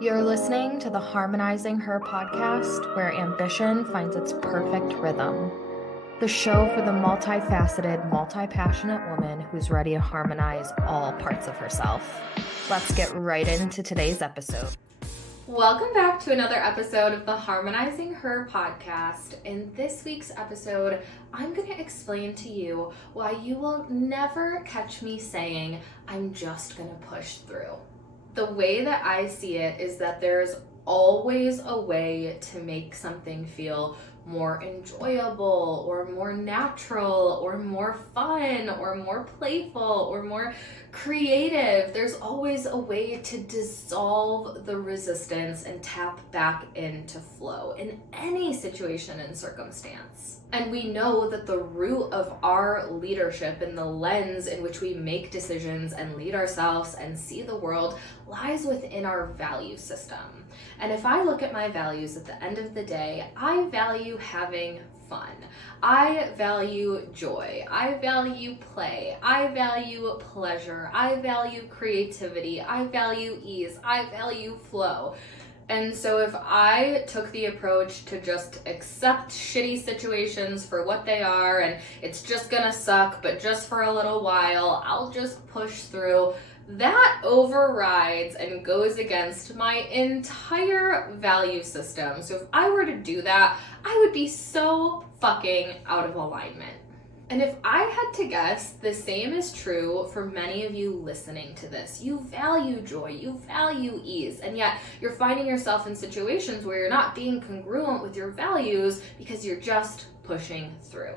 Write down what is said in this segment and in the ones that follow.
You're listening to the Harmonizing Her podcast, where ambition finds its perfect rhythm. The show for the multifaceted, multi-passionate woman who's ready to harmonize all parts of herself. Let's get right into today's episode. Welcome back to another episode of the Harmonizing Her podcast. In this week's episode, I'm going to explain to you why you will never catch me saying, I'm just going to push through. The way that I see it is that there's always a way to make something feel more enjoyable or more natural or more fun or more playful or more creative. There's always a way to dissolve the resistance and tap back into flow in any situation and circumstance. And we know that the root of our leadership and the lens in which we make decisions and lead ourselves and see the world lies within our value system. And if I look at my values at the end of the day, I value having fun. I value joy. I value play. I value pleasure. I value creativity. I value ease. I value flow. And so if I took the approach to just accept shitty situations for what they are and it's just gonna suck, but just for a little while, I'll just push through, that overrides and goes against my entire value system. So if I were to do that, I would be so fucking out of alignment. And if I had to guess, the same is true for many of you listening to this. You value joy, you value ease, and yet you're finding yourself in situations where you're not being congruent with your values because you're just pushing through.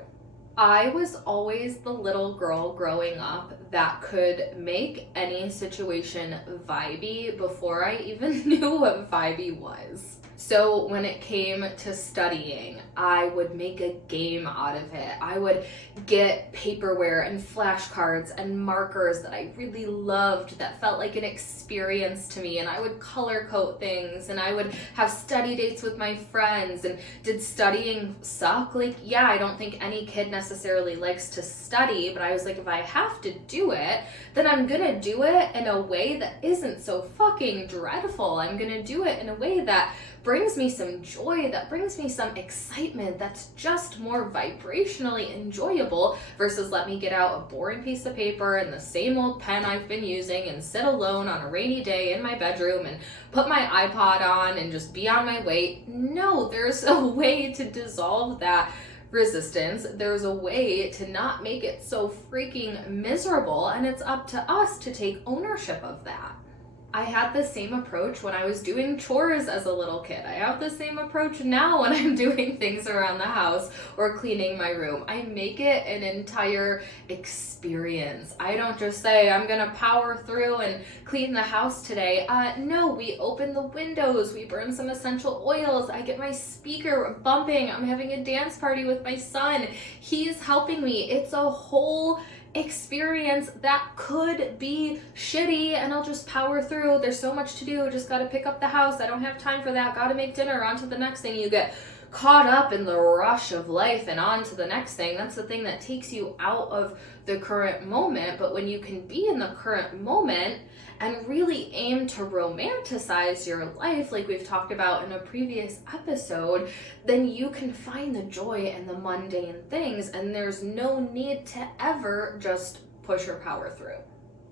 I was always the little girl growing up that could make any situation vibey before I even knew what vibey was. So when it came to studying, I would make a game out of it. I would get paperware and flashcards and markers that I really loved that felt like an experience to me, and I would color code things, and I would have study dates with my friends. And did studying suck? Like, yeah, I don't think any kid necessarily likes to study, but I was like, if I have to do it, then I'm gonna do it in a way that isn't so fucking dreadful. I'm gonna do it in a way that brings me some joy, that brings me some excitement, that's just more vibrationally enjoyable versus let me get out a boring piece of paper and the same old pen I've been using and sit alone on a rainy day in my bedroom and put my iPod on and just be on my way. No, there's a way to dissolve that resistance. There's a way to not make it so freaking miserable, and it's up to us to take ownership of that. I had the same approach when I was doing chores as a little kid. I have the same approach now when I'm doing things around the house or cleaning my room. I make it an entire experience. I don't just say, I'm gonna power through and clean the house today. No, we open the windows, we burn some essential oils, I get my speaker bumping, I'm having a dance party with my son. He's helping me. It's a whole experience that could be shitty, and I'll just power through. There's so much to do, just gotta pick up the house, I don't have time for that, gotta make dinner, on to the next thing. You get caught up in the rush of life and on to the next thing. That's the thing that takes you out of the current moment. But when you can be in the current moment and really aim to romanticize your life, like we've talked about in a previous episode, then you can find the joy in the mundane things, and there's no need to ever just push or power through.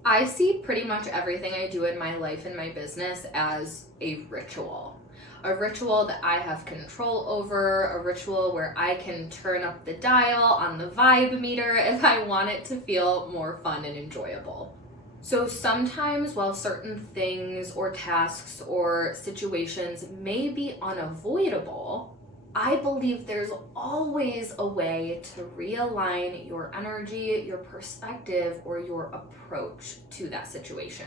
I see pretty much everything I do in my life and my business as a ritual. A ritual that I have control over, a ritual where I can turn up the dial on the vibe meter if I want it to feel more fun and enjoyable. So sometimes while certain things or tasks or situations may be unavoidable, I believe there's always a way to realign your energy, your perspective, or your approach to that situation.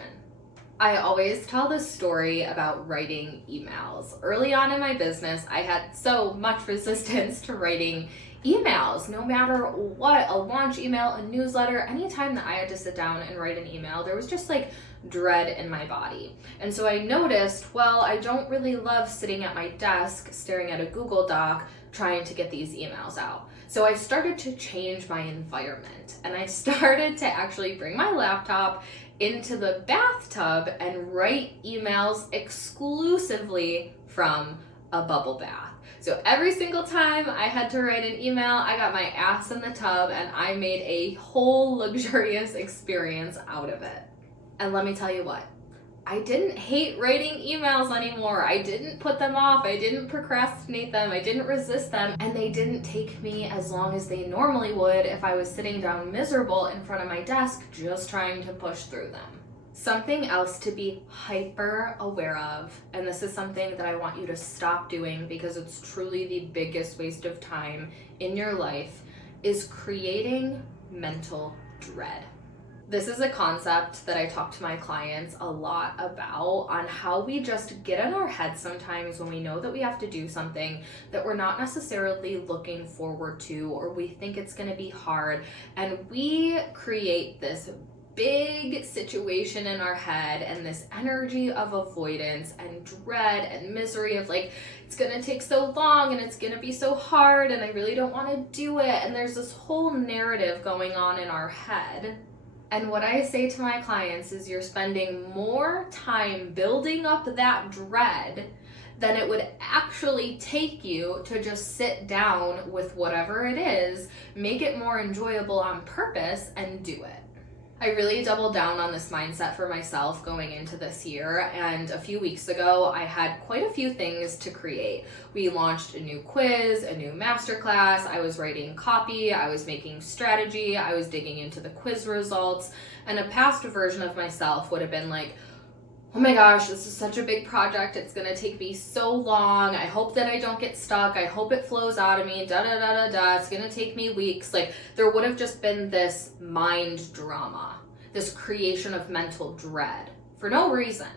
I always tell this story about writing emails. Early on in my business, I had so much resistance to writing emails, no matter what, a launch email, a newsletter, anytime that I had to sit down and write an email, there was just like dread in my body. And so I noticed, well, I don't really love sitting at my desk staring at a Google Doc trying to get these emails out. So I started to change my environment, and I started to actually bring my laptop into the bathtub and write emails exclusively from a bubble bath. So every single time I had to write an email, I got my ass in the tub and I made a whole luxurious experience out of it. And let me tell you what, I didn't hate writing emails anymore. I didn't put them off. I didn't procrastinate them. I didn't resist them. And they didn't take me as long as they normally would if I was sitting down miserable in front of my desk just trying to push through them. Something else to be hyper aware of, and this is something that I want you to stop doing because it's truly the biggest waste of time in your life, is creating mental dread. This is a concept that I talk to my clients a lot about, on how we just get in our heads sometimes when we know that we have to do something that we're not necessarily looking forward to, or we think it's going to be hard, and we create this big situation in our head and this energy of avoidance and dread and misery of like, it's gonna take so long and it's gonna be so hard and I really don't want to do it. And there's this whole narrative going on in our head. And what I say to my clients is, you're spending more time building up that dread than it would actually take you to just sit down with whatever it is, make it more enjoyable on purpose, and do it. I really doubled down on this mindset for myself going into this year, and a few weeks ago I had quite a few things to create. We launched a new quiz, a new masterclass, I was writing copy, I was making strategy, I was digging into the quiz results, and a past version of myself would have been like, oh my gosh, this is such a big project, it's gonna take me so long, I hope that I don't get stuck, I hope it flows out of me, it's gonna take me weeks. Like, there would have just been this mind drama, this creation of mental dread for no reason.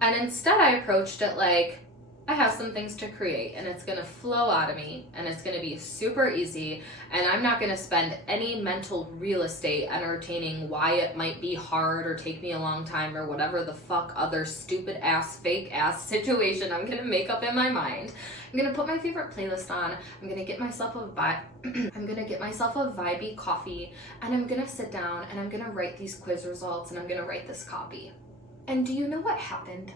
And instead I approached it like, I have some things to create and it's gonna flow out of me and it's gonna be super easy, and I'm not gonna spend any mental real estate entertaining why it might be hard or take me a long time or whatever the fuck other stupid ass, fake ass situation I'm gonna make up in my mind. I'm gonna put my favorite playlist on, I'm gonna get myself a vibey coffee, and I'm gonna sit down and I'm gonna write these quiz results and I'm gonna write this copy. And do you know what happened?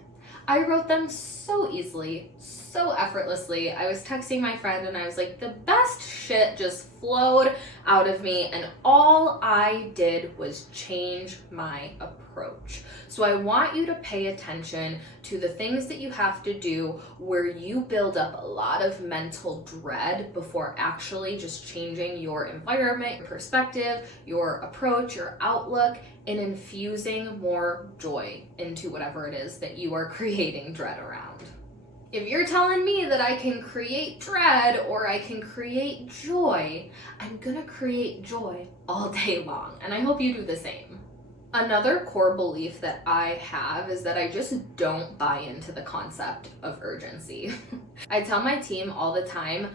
I wrote them so easily, so effortlessly. I was texting my friend and I was like, the best shit just flowed out of me, and all I did was change my approach. So I want you to pay attention to the things that you have to do where you build up a lot of mental dread before actually just changing your environment, your perspective, your approach, your outlook, and infusing more joy into whatever it is that you are creating dread around. If you're telling me that I can create dread or I can create joy, I'm gonna create joy all day long, and I hope you do the same. Another core belief that I have is that I just don't buy into the concept of urgency. I tell my team all the time,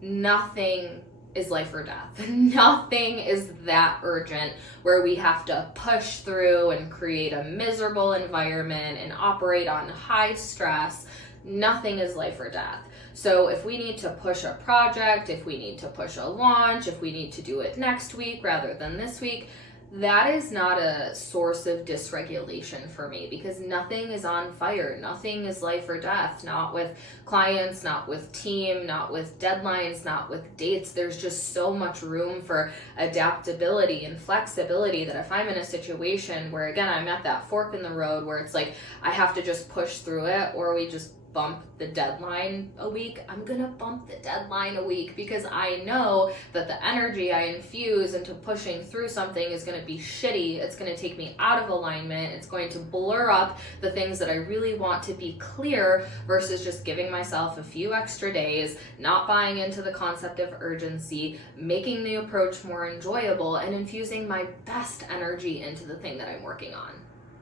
nothing is life or death. Nothing is that urgent where we have to push through and create a miserable environment and operate on high stress. Nothing is life or death. So if we need to push a project, if we need to push a launch, if we need to do it next week rather than this week, that is not a source of dysregulation for me, because nothing is on fire. Nothing is life or death. Not with clients, not with team, not with deadlines, not with dates. There's just so much room for adaptability and flexibility that if I'm in a situation where, again, I'm at that fork in the road where it's like I have to just push through it, or we just bump the deadline a week, I'm gonna bump the deadline a week, because I know that the energy I infuse into pushing through something is gonna be shitty. It's gonna take me out of alignment. It's going to blur up the things that I really want to be clear, versus just giving myself a few extra days, not buying into the concept of urgency, making the approach more enjoyable, and infusing my best energy into the thing that I'm working on.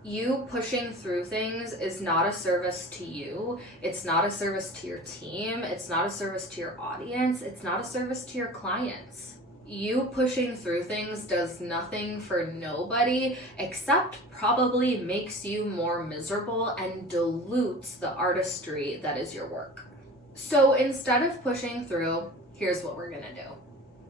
You pushing through things is not a service to you. It's not a service to your team. It's not a service to your audience. It's not a service to your clients. You pushing through things does nothing for nobody, except probably makes you more miserable and dilutes the artistry that is your work. So instead of pushing through, here's what we're gonna do.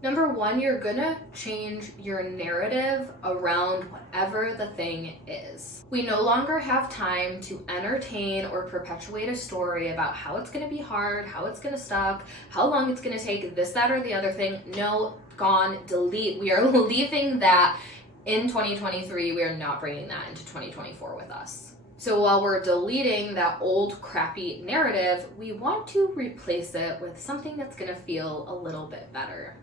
Number one, you're gonna change your narrative around whatever the thing is. We no longer have time to entertain or perpetuate a story about how it's gonna be hard, how it's gonna suck, how long it's gonna take, this, that, or the other thing. No, gone, delete. We are leaving that in 2023. We are not bringing that into 2024 with us. So while we're deleting that old crappy narrative, we want to replace it with something that's gonna feel a little bit better.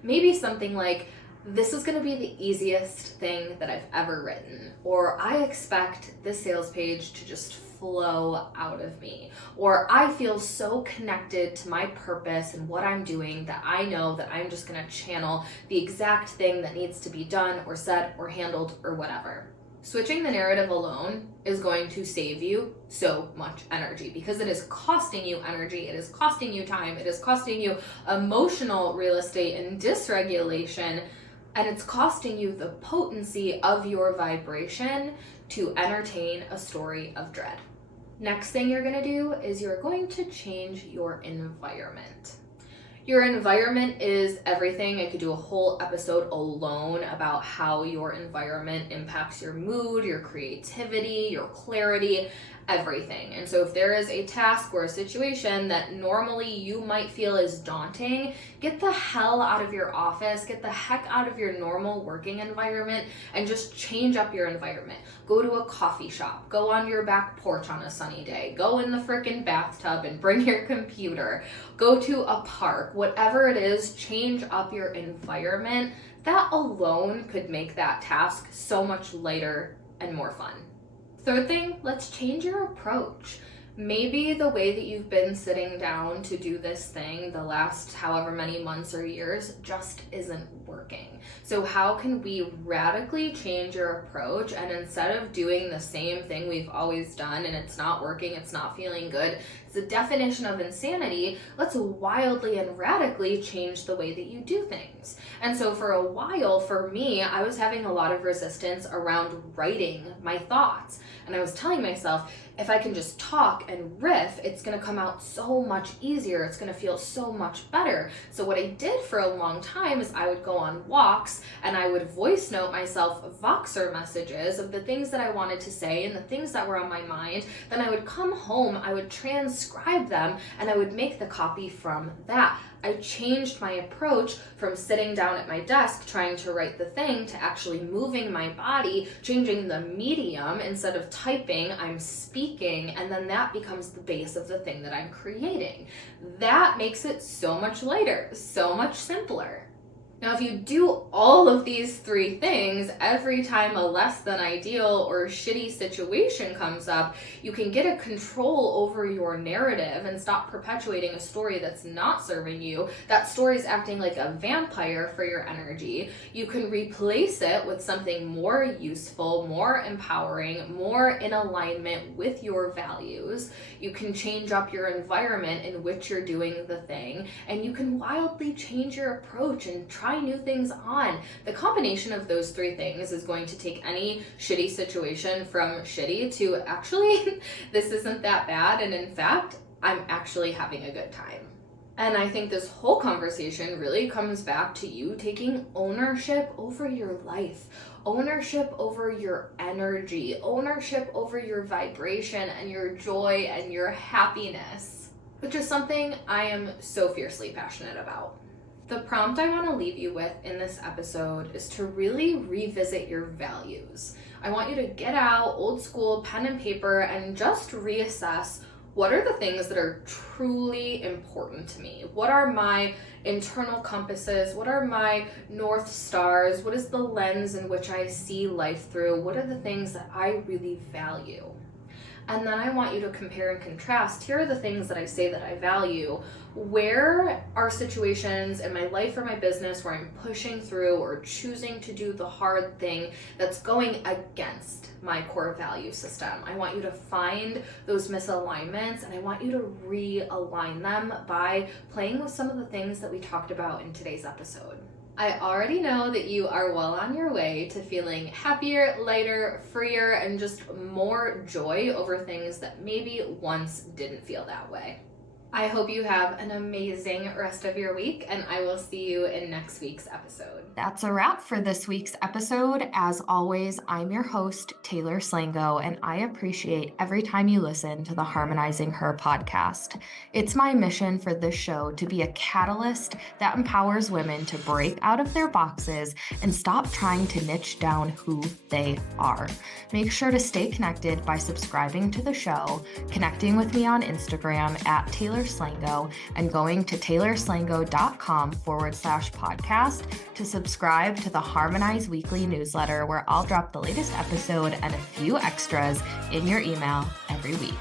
Maybe something like, this is going to be the easiest thing that I've ever written, or I expect this sales page to just flow out of me, or I feel so connected to my purpose and what I'm doing that I know that I'm just going to channel the exact thing that needs to be done or said or handled or whatever. Switching the narrative alone is going to save you so much energy because it is costing you energy, it is costing you time, it is costing you emotional real estate and dysregulation, and it's costing you the potency of your vibration to entertain a story of dread. Next thing you're going to do is you're going to change your environment. Your environment is everything. I could do a whole episode alone about how your environment impacts your mood, your creativity, your clarity, everything. And so if there is a task or a situation that normally you might feel is daunting, get the hell out of your office, get the heck out of your normal working environment, and just change up your environment. Go to a coffee shop, go on your back porch on a sunny day, go in the frickin' bathtub and bring your computer, go to a park, whatever it is, change up your environment. That alone could make that task so much lighter and more fun. Third thing, let's change your approach. Maybe the way that you've been sitting down to do this thing the last however many months or years just isn't working. So how can we radically change your approach, and instead of doing the same thing we've always done and it's not working, it's not feeling good, it's the definition of insanity, let's wildly and radically change the way that you do things. And so for a while, for me, I was having a lot of resistance around writing my thoughts. And I was telling myself, if I can just talk and riff, it's gonna come out so much easier. It's gonna feel so much better. So what I did for a long time is I would go on walks and I would voice note myself Voxer messages of the things that I wanted to say and the things that were on my mind. Then I would come home, I would transcribe them, and I would make the copy from that. I changed my approach from sitting down at my desk trying to write the thing to actually moving my body, changing the medium. Instead of typing, I'm speaking, and then that becomes the base of the thing that I'm creating. That makes it so much lighter, so much simpler. Now, if you do all of these three things, every time a less than ideal or shitty situation comes up, you can get a control over your narrative and stop perpetuating a story that's not serving you. That story's acting like a vampire for your energy. You can replace it with something more useful, more empowering, more in alignment with your values. You can change up your environment in which you're doing the thing, and you can wildly change your approach and try new things on. The combination of those three things is going to take any shitty situation from shitty to actually, this isn't that bad, and in fact, I'm actually having a good time. And I think this whole conversation really comes back to you taking ownership over your life, ownership over your energy, ownership over your vibration and your joy and your happiness, which is something I am so fiercely passionate about. The prompt I want to leave you with in this episode is to really revisit your values. I want you to get out old school pen and paper and just reassess, what are the things that are truly important to me? What are my internal compasses? What are my North Stars? What is the lens in which I see life through? What are the things that I really value? And then I want you to compare and contrast. Here are the things that I say that I value. Where are situations in my life or my business where I'm pushing through or choosing to do the hard thing that's going against my core value system? I want you to find those misalignments, and I want you to realign them by playing with some of the things that we talked about in today's episode. I already know that you are well on your way to feeling happier, lighter, freer, and just more joy over things that maybe once didn't feel that way. I hope you have an amazing rest of your week, and I will see you in next week's episode. That's a wrap for this week's episode. As always, I'm your host, Taylor Slango, and I appreciate every time you listen to the Harmonizing Her podcast. It's my mission for this show to be a catalyst that empowers women to break out of their boxes and stop trying to niche down who they are. Make sure to stay connected by subscribing to the show, connecting with me on Instagram at Taylor Slango, and going to taylorslango.com/podcast to subscribe to the Harmonize Weekly newsletter, where I'll drop the latest episode and a few extras in your email every week.